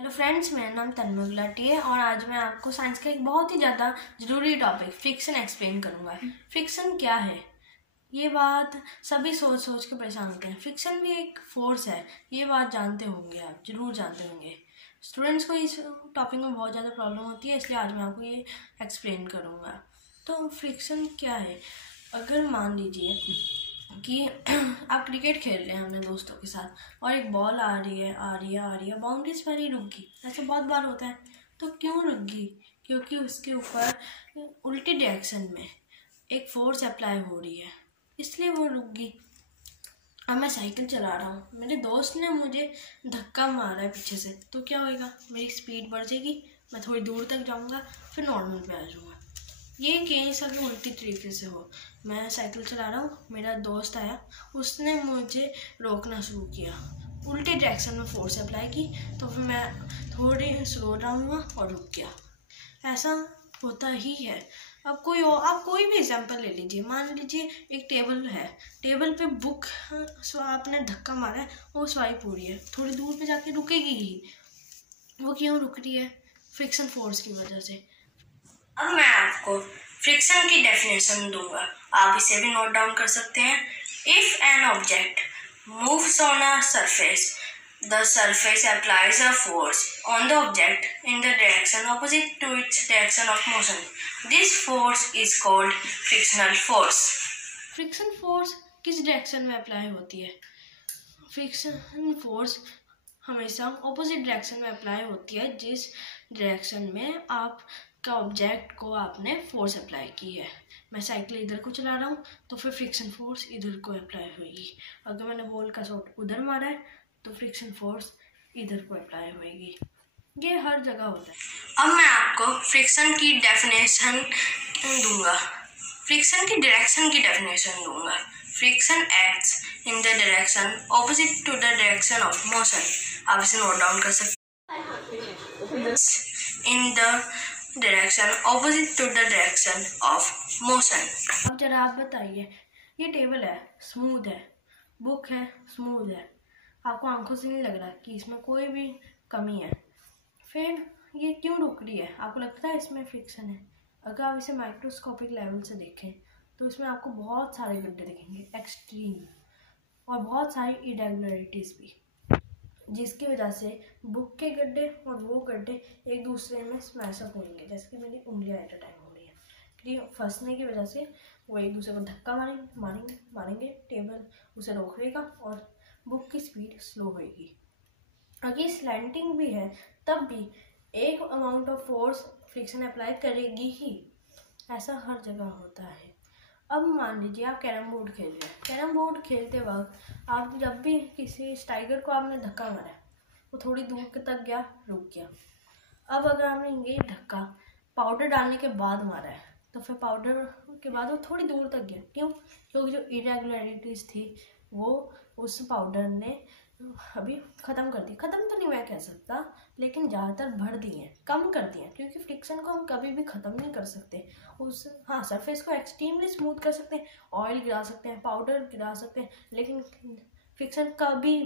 Hello friends, मेरा नाम तन्मय गुलाटी है और आज मैं आपको साइंस का एक बहुत ही ज़्यादा ज़रूरी टॉपिक फ्रिक्शन एक्सप्लेन करूँगा। फ्रिक्शन क्या है, ये बात सभी सोच सोच के परेशान होते हैं। फ्रिक्शन भी एक फोर्स है, ये बात जानते होंगे, आप जरूर जानते होंगे। स्टूडेंट्स को इस टॉपिक में बहुत ज़्यादा प्रॉब्लम होती है, इसलिए आज मैं आपको ये एक्सप्लेन करूँगा। तो फ्रिक्शन क्या है, अगर मान लीजिए कि आप क्रिकेट खेल रहे हैं अपने दोस्तों के साथ और एक बॉल आ रही है बाउंड्रीज पर ही रुक गई। ऐसा बहुत बार होता है। तो क्यों रुक गई? क्योंकि उसके ऊपर उल्टी डायरेक्शन में एक फोर्स अप्लाई हो रही है, इसलिए वो रुक गई। अब मैं साइकिल चला रहा हूँ, मेरे दोस्त ने मुझे धक्का मारा है पीछे से, तो क्या होएगा? मेरी स्पीड बढ़ जाएगी, मैं थोड़ी दूर तक जाऊँगा, फिर नॉर्मल पे आ जाऊँगा। ये केस अगर उल्टी तरीके से हो, मैं साइकिल चला रहा हूँ, मेरा दोस्त आया, उसने मुझे रोकना शुरू किया, उल्टे डायरेक्शन में फोर्स अप्लाई की, तो फिर मैं थोड़ी स्लो डाउन हुआ और रुक गया। ऐसा होता ही है। अब आप कोई भी एग्जाम्पल ले लीजिए। मान लीजिए एक टेबल है, टेबल पे बुक आपने धक्का मारा है, वो स्वाइप हो रही है, थोड़ी दूर पे जाके रुकेगी ही। वो क्यों रुक रही है? फ्रिक्शन फोर्स की वजह से। अब मैं आपको फ्रिक्शन की डेफिनेशन दूंगा, आप इसे भी नोट डाउन कर सकते हैं। If an object moves on a surface, the surface applies a force on the object in the direction opposite to its direction of motion. This force is called frictional force. Friction force किस direction में apply होती है? Friction force हमेशा opposite direction में apply होती है, जिस direction में आप का ऑब्जेक्ट को आपने फोर्स अप्लाई की है। मैं साइकिल इधर को चला रहा हूँ, तो फिर फ्रिक्शन फोर्स इधर को अप्लाई होगी। अगर मैंने बॉल का शॉट उधर मारा है, तो फ्रिक्शन फोर्स इधर को अप्लाई होगी। ये हर जगह होता है। अब मैं आपको फ्रिक्शन की डेफिनेशन दूंगा, फ्रिक्शन की डायरेक्शन की डेफिनेशन दूंगा। Friction acts in the direction opposite to the direction of motion. आप इसे नोट डाउन कर सकते हैं। In the direction opposite to the direction of motion. अब जरा आप बताइए, ये टेबल है, स्मूथ है, बुक है, स्मूथ है, आपको आंखों से नहीं लग रहा कि इसमें कोई भी कमी है, फिर ये क्यों रुक रही है? आपको लगता है इसमें फ्रिक्शन है? अगर आप इसे माइक्रोस्कोपिक लेवल से देखें तो इसमें आपको बहुत सारे गड्ढे दिखेंगे, एक्सट्रीम, और बहुत सारी इरेगुलरिटीज भी, जिसकी वजह से बुक के गड्ढे और वो गड्ढे एक दूसरे में स्मैश अप होंगे। जैसे कि मेरी उंगलियां एट अ टाइम हो रही है, क्योंकि फंसने की वजह से वो एक दूसरे को धक्का मारेंगे, टेबल उसे रोक लेगा और बुक की स्पीड स्लो होएगी। अगर स्लैंटिंग भी है, तब भी एक amount of force friction apply करेगी ही। ऐसा हर जगह होता है। अब मान लीजिए आप कैरम बोर्ड खेल रहे हैं, कैरम बोर्ड खेलते वक्त आप जब भी किसी स्ट्राइकर को आपने धक्का मारा, वो थोड़ी दूर तक गया, रुक गया। अब अगर आपने ये धक्का पाउडर डालने के बाद मारा है, तो फिर पाउडर के बाद वो थोड़ी दूर तक गया। क्यों? क्योंकि जो इरेगुलरिटीज थी वो उस पाउडर ने अभी ख़त्म कर दी। ख़त्म तो नहीं मैं कह सकता, लेकिन ज़्यादातर भर दी हैं, कम कर दी हैं, क्योंकि फ्रिक्शन को हम कभी भी ख़त्म नहीं कर सकते। हाँ, सरफेस को एक्सट्रीमली स्मूथ कर सकते हैं, ऑयल गिरा सकते हैं, पाउडर गिरा सकते हैं, लेकिन फ्रिक्शन कभी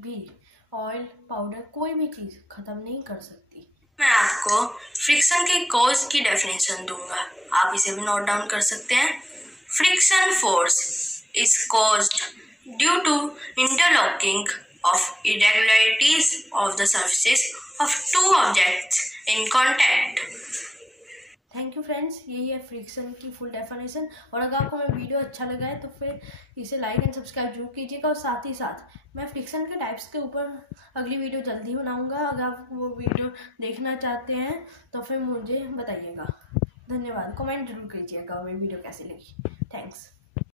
भी ऑयल, पाउडर, कोई भी चीज़ ख़त्म नहीं कर सकती। मैं आपको फ्रिक्शन के कॉज की डेफिनेशन दूंगा, आप इसे भी नोट डाउन कर सकते हैं। Friction force is caused due to interlocking of irregularities of the surfaces of two objects in contact. Thank you friends, यही है फ्रिक्शन की फुल डेफिनेशन। और अगर आपको मेरा वीडियो अच्छा लगा है तो फिर इसे लाइक एंड सब्सक्राइब जरूर कीजिएगा, और साथ ही साथ मैं फ्रिक्शन के टाइप्स के ऊपर अगली वीडियो जल्दी बनाऊंगा। अगर आप वो वीडियो देखना चाहते हैं तो फिर मुझे बताइएगा। धन्यवाद, कमेंट जरूर कीजिएगा मेरी वीडियो कैसी लगी। थैंक्स।